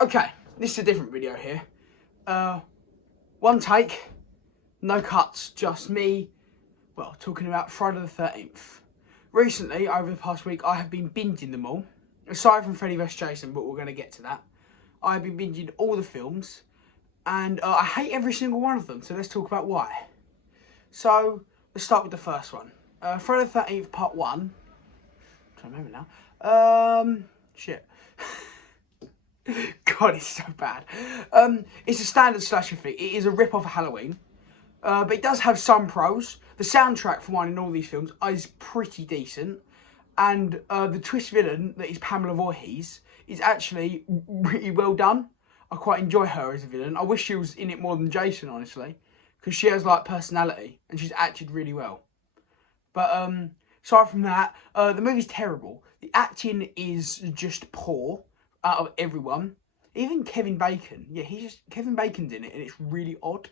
Okay, this is a different video here. One take, no cuts, just me, well, talking about Friday the 13th. Recently, over the past week, I have been binging them all. Aside from Freddy vs Jason, but we're going to get to that. I've been binging all the films, and I hate every single one of them, so let's talk about why. So, let's start with the first one. Friday the 13th, part 1. I'm trying to remember now. Shit. God, it's so bad. It's a standard slasher flick. It is a rip-off of Halloween. But it does have some pros. The soundtrack, for one, in all these films is pretty decent. And the twist villain, that is Pamela Voorhees, is actually really well done. I quite enjoy her as a villain. I wish she was in it more than Jason, honestly. Because she has, like, personality. And she's acted really well. But, aside from that, the movie's terrible. The acting is just poor out of everyone. Even Kevin Bacon. Yeah, Kevin Bacon's in it, and it's really odd.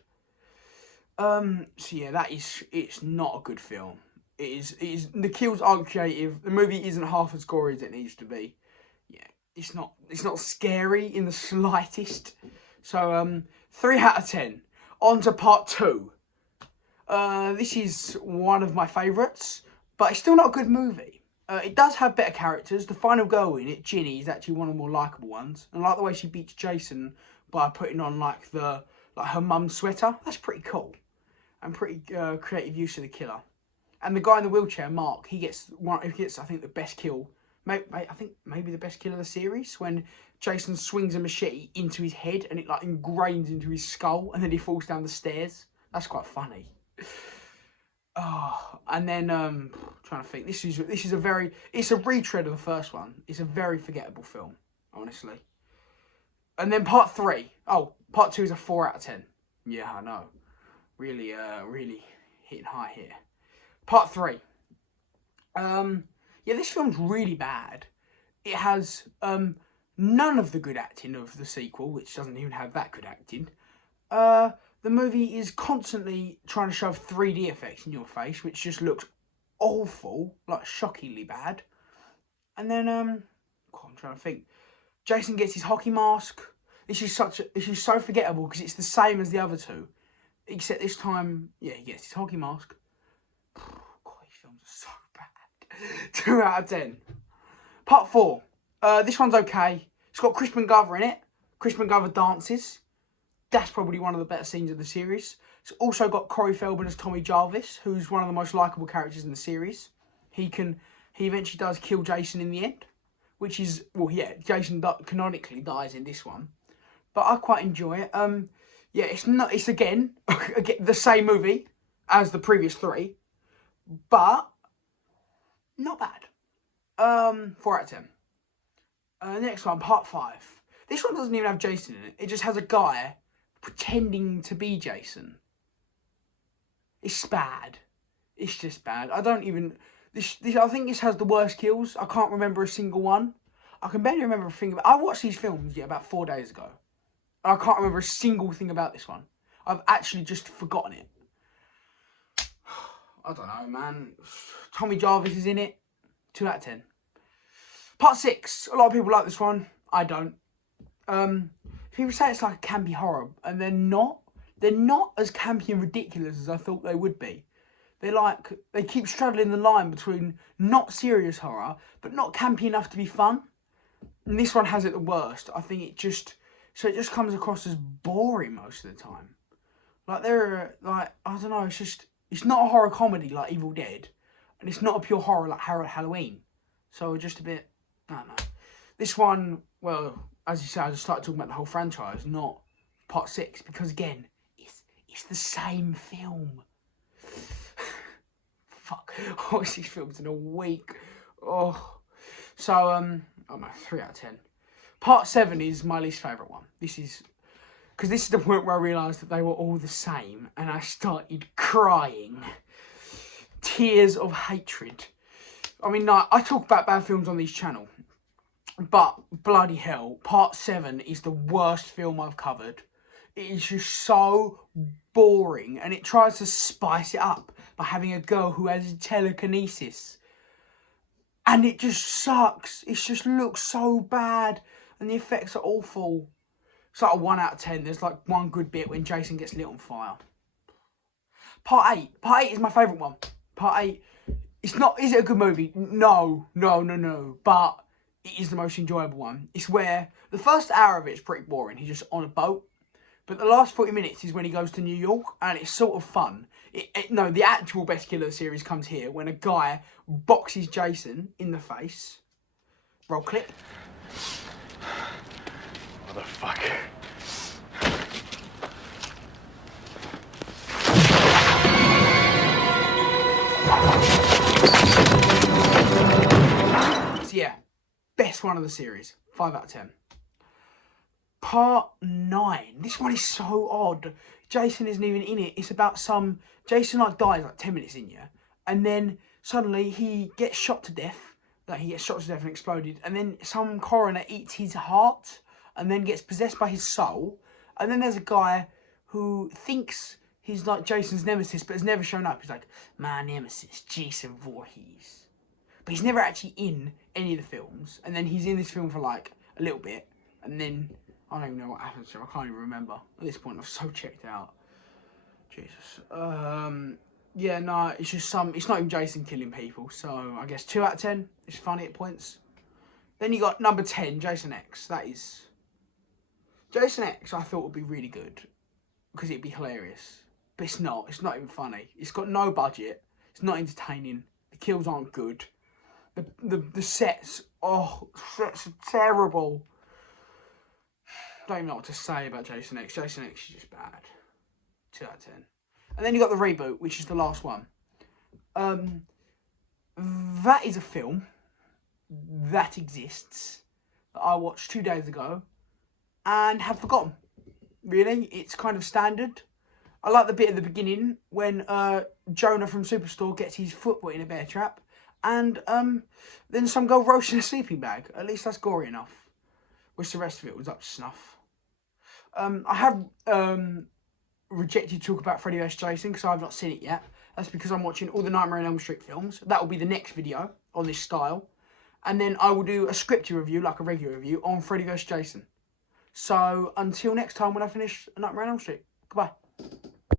So yeah, it's not a good film. It is, the kills aren't creative. The movie isn't half as gory as it needs to be. Yeah, it's not scary in the slightest. So, 3 out of 10. On to part 2. This is one of my favourites, but it's still not a good movie. It does have better characters. The final girl in it, Ginny, is actually one of the more likeable ones. And I like the way she beats Jason by putting on like her mum's sweater. That's pretty cool. And pretty creative use of the killer. And the guy in the wheelchair, Mark, he gets I think the best kill. I think maybe the best kill of the series, when Jason swings a machete into his head and it like ingrains into his skull, and then he falls down the stairs. That's quite funny. Oh, and then trying to think. This is it's a retread of the first one. It's a very forgettable film, honestly. And then part 3. Oh, part 2 is a 4 out of 10. Yeah, I know. Really hitting high here. Part 3. Yeah, this film's really bad. It has none of the good acting of the sequel, which doesn't even have that good acting. The movie is constantly trying to shove 3D effects in your face, which just looks awful, like shockingly bad. And then I'm trying to think. Jason gets his hockey mask. This is so forgettable because it's the same as the other two. Except this time, yeah, he gets his hockey mask. God, these films are so bad. 2 out of 10. Part 4. This one's okay. It's got Crispin Glover in it. Crispin Glover dances. That's probably one of the better scenes of the series. It's also got Corey Feldman as Tommy Jarvis, who's one of the most likeable characters in the series. He eventually does kill Jason in the end, which is, well, yeah, Jason canonically dies in this one. But I quite enjoy it. Yeah, it's again the same movie as the previous 3, but not bad. 4 out of 10. Next one, part 5. This one doesn't even have Jason in it. It just has a guy pretending to be Jason. It's bad. It's just bad. I don't even... I think this has the worst kills. I can't remember a single one. I can barely remember a thing about... I watched these films, about 4 days ago. I can't remember a single thing about this one. I've actually just forgotten it. I don't know, man. Tommy Jarvis is in it. 2 out of 10. Part 6. A lot of people like this one. I don't. People say it's like a campy horror, and they're not. They're not as campy and ridiculous as I thought they would be. They keep straddling the line between not serious horror, but not campy enough to be fun. And this one has it the worst. I think it just comes across as boring most of the time. I don't know, it's not a horror comedy like Evil Dead, and it's not a pure horror like Halloween. So just a bit, I don't know. This one, well, as you say, I just started talking about the whole franchise, not part 6, because again, it's the same film. Fuck, I watched these films in a week. Oh, so I don't know, 3 out of 10. Part 7 is my least favourite one. Because this is the point where I realised that they were all the same, and I started crying. Tears of hatred. I mean, no, I talk about bad films on this channel, but bloody hell, Part 7 is the worst film I've covered. It is just so boring, and it tries to spice it up by having a girl who has telekinesis. And it just sucks. It just looks so bad, and the effects are awful. It's like a 1 out of 10. There's like one good bit when Jason gets lit on fire. Part 8. Part 8 is my favourite one. Part 8. It's not. Is it a good movie? No. But it is the most enjoyable one. It's where the first hour of it is pretty boring. He's just on a boat. But the last 40 minutes is when he goes to New York, and it's sort of fun. No, the actual best kill of the series comes here, when a guy boxes Jason in the face. Roll clip. Motherfucker. So yeah, best one of the series. 5 out of 10. Part 9. This one is so odd. Jason isn't even in it. It's about some... Jason like dies like 10 minutes in, yeah? And then suddenly he gets shot to death. Like he gets shot to death and exploded. And then some coroner eats his heart and then gets possessed by his soul. And then there's a guy who thinks he's like Jason's nemesis but has never shown up. He's like, my nemesis, Jason Voorhees. But he's never actually in any of the films. And then he's in this film for like a little bit. And then... I don't even know what happens to him. I can't even remember. At this point, I'm so checked out. Jesus. Yeah, no, it's just it's not even Jason killing people. So, I guess 2 out of 10. It's funny at points. Then you got number 10, Jason X. That is... Jason X, I thought would be really good. Because it'd be hilarious. But it's not. It's not even funny. It's got no budget. It's not entertaining. The kills aren't good. The sets... Oh, sets are terrible. Don't even know what to say about Jason X. Jason X is just bad. 2 out of 10. And then you got the reboot, which is the last one. That is a film that exists that I watched 2 days ago and have forgotten. Really, it's kind of standard. I like the bit at the beginning when Jonah from Superstore gets his foot put in a bear trap, and then some girl roasts in a sleeping bag. At least that's gory enough. Which the rest of it was up to snuff. I have rejected talk about Freddy vs Jason because I have not seen it yet. That's because I'm watching all the Nightmare on Elm Street films. That will be the next video on this style. And then I will do a scripted review, like a regular review, on Freddy vs Jason. So until next time when I finish Nightmare on Elm Street. Goodbye.